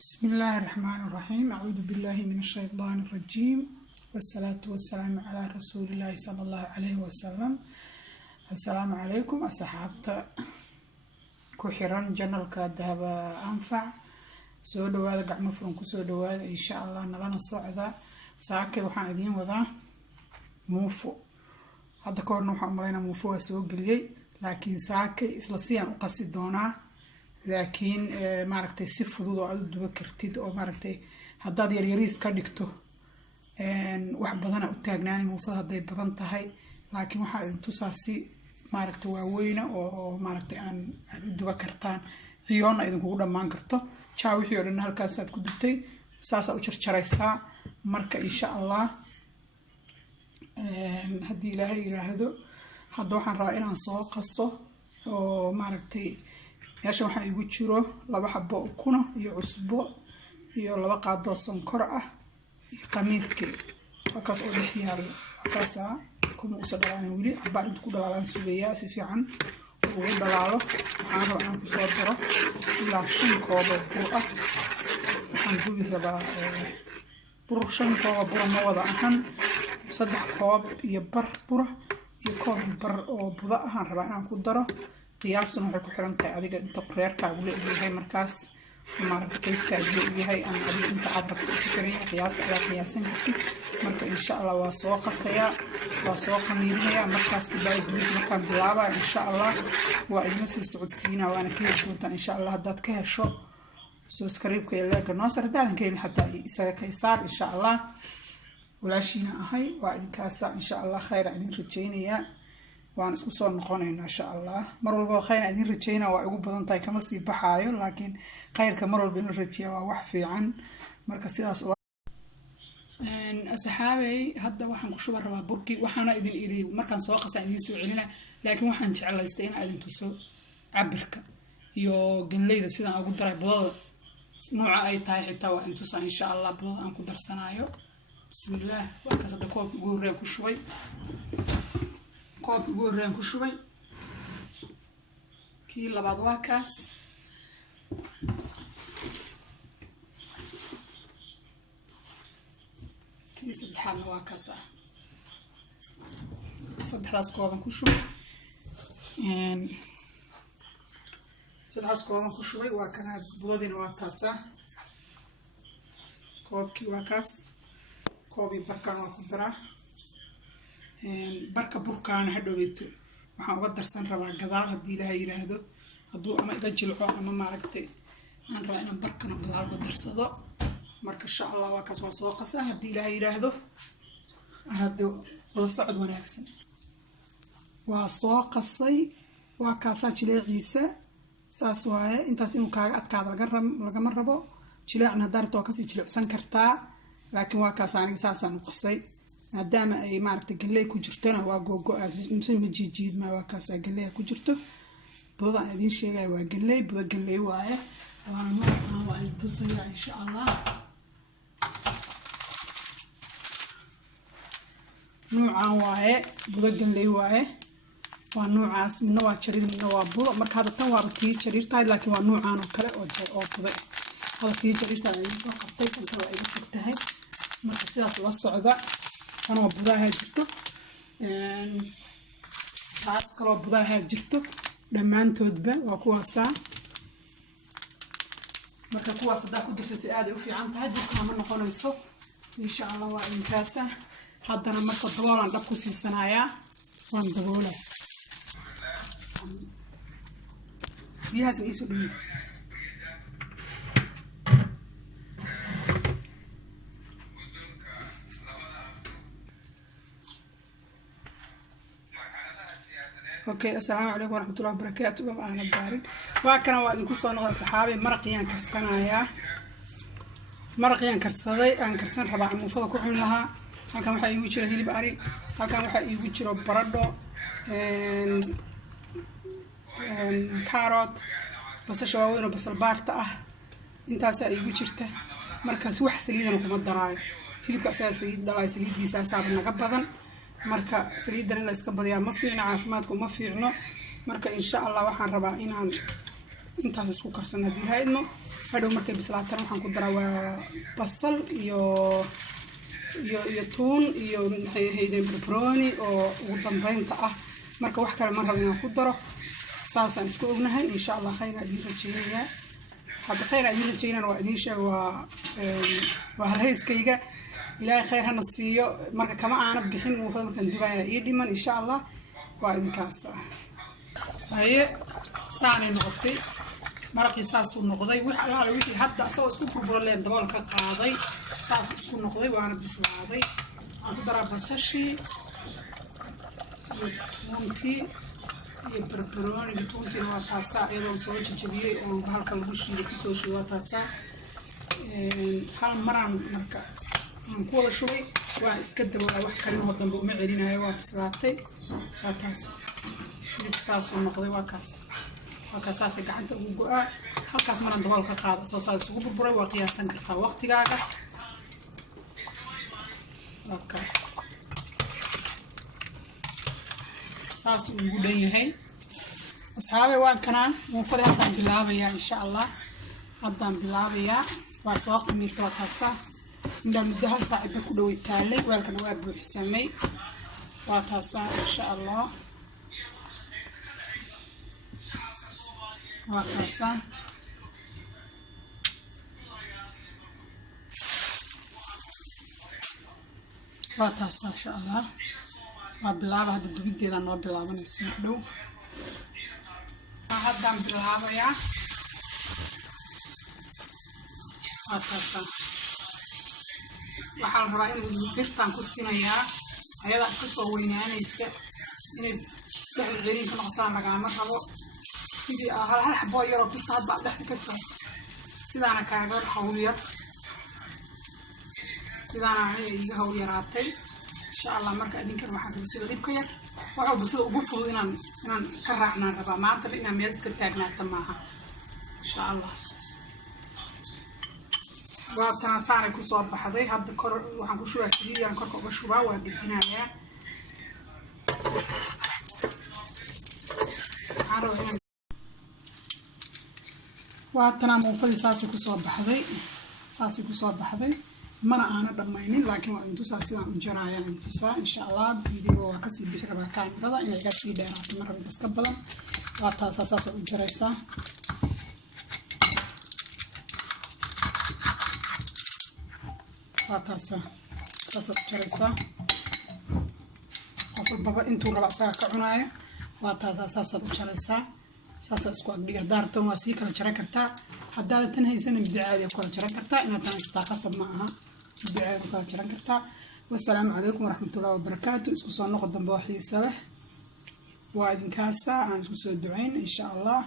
بسم الله الرحمن الرحيم. أعوذ بالله من الشيطان الرجيم والصلاة والسلام على رسول الله صلى الله عليه وسلم. السلام عليكم أصحابتا كحيران جنرال كذهب أنفع سو دواada gacmo furan kusoo dhawaada insha Allah nalana socda saakay waxaan idin wadaa muufo hadda ka horna waxaan maleynaa muufo waa soo galiyay laakiin saakay isla siyaan u qasi doonaa laakiin maaragtay si fudud oo aad u duba kartid oo maaragtay haddaad yaryariis ka dhigto wax badan u taagnaani muufada haday badan tahay laakiin waxa idin tusaa si maaragtay waaweyna oo maaragtay aad u duba kartaan ciyoona idin kugu dhamaan karto wixii oo dhan halkaas aad ku dubtay saas u jarjaraysaa marka insha Allah hadii Ilaahay yiraahdo hadda waxaan rabaa inaan soo qaso oo maaragtay meesha waxa igu jiro 2 xabo ukun iyo cusbo iyo 2 qaado sonkor ah iyo qamiirkii halkaas oo dhex yaal halkaas kuma u sadaan wili abaan inta ku dhalaalan suugayaa si fiican ugu dhalaalo waxaan rabaa inaan ku soo daro ilaa 5 koob oo bur ah waxaan dubi rabaa bur 5 koob bur ma wada ahan 3 koob iyo bar bur iyo koob bar oo buda ahaan rabaa inaan ku daro qiyaastuna waxay ku xiran tahay adiga inta reerkaagu leeyahay markaas maaragtay qoyskaagu leeyahay ama adiga inta aad rabto ku kariyaa qiyaasta aad qiyaasan kartid marka insha Allah waa soo qasayaa waa soo qamiirinaya markaas ka baad markaan bilaabaa insha Allah waa idin soo socodsiinaa waana ka heli doontaan insha Allah haddaad ka hesho subscribe-ka iyo like noo sardaan keen hatta isaga ka saar insha Allah walaashina ahay waa idinkaas insha Allah khayr idin rajaynayaa waan isku soo noqonaynaa insha Allah mar walba khayr idin rajaynaa waa ugu badan tahay kama sii baxaayo laakiin khayrka mar walba in rajayaa waa wax fiican marka sidaas asxaabay hadda waxaan ku shubar rabaa burki waxaana idin iri markaan soo qasan idin soo celina laakiin waxaan jeclaystay in aad tuso cabirka iyo ganleyda sidaan ugu daray budada nooca ay tahay xitaa waa intusa insha Allah budada aan ku darsanayo bismillaah waa ka saddex koob ugu horreyn ku shubay koob ugu horreyn ku shubay kii labaad waa kaas kii saddexaadna waa kaas saddexdaas kooban ku shubay saddexdaas kooban ku shubay waa kana budadina waa taas koobkii waa kaas koobi barkan waa ku daraa barka burkaana hadhoweyto waxaan uga darsan rabaa gadaal hadii Ilaahay yiraahdo haduu ama iga jilco ama maaragtay aan rabaa inaan barkan gadaal uga darsado marka insha Allah waa kaas waa soo qasaa hadii Ilaahay yiraahdo hado wada socod wanaagsan waa soo qasay waa kaasa jileeciisa saas waaye intaas inuu kaaga adkaado laga rabo jileecna daarto ka sii jilecsan kartaa laakiin waa kaas aniga saasaan u qasay maadaama ay maaragtay galey ku jirtana waa googo-aasay ma jiijiid ma waa kaas galey ku jirto budada aan idin sheegay waa galey buda galey waaye waana noocan waa in tusaya insha Allah noocan waaye buda galey waaye waa noocaas midna waa jarir midna waa budo marka hadda tan waa tii jarirtahay laakiin waa noocan oo kale oo buda hada tii jarirtahay ay soo qabtay inta waa iga fogtahay marka sidaas la socda أنا وبضاها جرتو taas kale budaha jirto dhamaantoodba waa kuwaasa marka kuwaas hadaa ku dirsatay aad u fiican tahay dadka ma noqonayso insha Allah waa intaasa haddana marka daboolan dhab ku siisanaya waan daboolay biyahaas ay soo dhigay اوكي السلام عليكم ورحمه الله وبركاته انا بارد واكنا وادin ku soo noqday saxaabay maraqiyaan karsanaya maraqiyaan karsaday aan karsan rabaa muufada ku xun lahaa halkan waxa iigu jira hilib ari halkan waxa iigu jira baradho carrot basasha waaweyn oo basal baarta ah intaas ay iigu jirta markaas wax saliidan kuma daraayo hilibka asaga saliid dhalay saliidiisa saab naga badan marka saliidan la iska badiyaa ma fiicna caafimaadku ma fiicno marka insha Allah waxaan rabaa inaan intaas isku karsan hadii lahaydno hadhow markay bislaatana waxaan ku daraa waa basal iyo tuun iyo maxay ahaydeen barbarooni oo ugu dambeynta ah marka wax kale ma rabo inaan ku daro saasaan isku ognahay insha Allah khayr adii rajeynaya hadda khayr adii rajeynana waa idin sheeg waa halhayskayga ilaahay khayr hana siiyo marka kama aana bixin muufada markaan dubaya ii dhiman insha Allah waa idinkaas haye saanay noqotay maraqii saasuu noqday wix alaala wixii hadda asagoo isku burburan daboolka qaaday saas isku noqday waana bislaaday aan ku daraa basashii iyo tuuntii iyo barbarooni tuuntii waa taasaa iyadoo soo jajabiyey oo halka lagu shiiday kusoo shiiday waa taasaa hal maraan marka aan ku wada shubay waa iska daboolaa wax karinoo dambe uma celinayo waa bislaatay waa taas saasuu noqday waa kaas saasay gacanta ugu go'aa halkaas maraan daboolka qaada soo saas isugu burburay waa qiyaasan kartaa waqtigaaga okay saas uu ugu dhan yahay asxaabe waan kanaan muufada haddaan bilaabayaa insha Allah haddaan bilaabayaa waa soo khamiirta waa taasa indha muddo hal saacada ku dhaway taalay weelkana waa buuxsamay waa taasa insha Allah waa taasa insha Allah waa bilaaba hadda dugideeda noo bilaabanaysa dhow haddaan bilaabayaa waa taasa waxaa la rabaa in birtaan ku sinayaa ayadaa iska soo weynaanaysa inay dhexda celiin ka noqotaan lagama rabo sidii hal xaboo yaroo birta hadbaa dhexda ka sar sidaana kaaga hawl yar sidaana aniga iga hawl yaraatay insha Allah marka adinkan waxaan rabaa sida dhibka yar waxa basada ugu fudud inaan ka raacnaan rabaa maanta inaan meel iska taagnaata maaha insha Allah waa tanaasaan ku soo baxday hadda kor waxaan ku shubaa saliidaan korka uga shubaa waa dejinayaa waa tanaa muufadii saasay ku soo baxday mana aana dhammaynin laakiin waa intusaa sidaan u jaraayaa intusaa insha Allah video waa kasii bixi rabaa kaamirada inay iga sii dheeraato mar rabin iska badan waa taasaa saasay u jaraysaa waa taasaa saasay u jaraysaa qof walbaba intuu raba asaga ka cunaayo waa taasaa saasay u jaraysaa saasay isku agdhiga daartan waa sii kala jaran kartaa haddaad tan haysan mid caadi ah kala jaran kartaa inaad tan istaa qasab ma aha mid caadi kala jaran kartaa wassalaamu calaykum waraxmatullaahi wabarakaatu isku soo noqo dambe oo xiiso leh waa idinkaasa aan isku soo ducayn insha Allah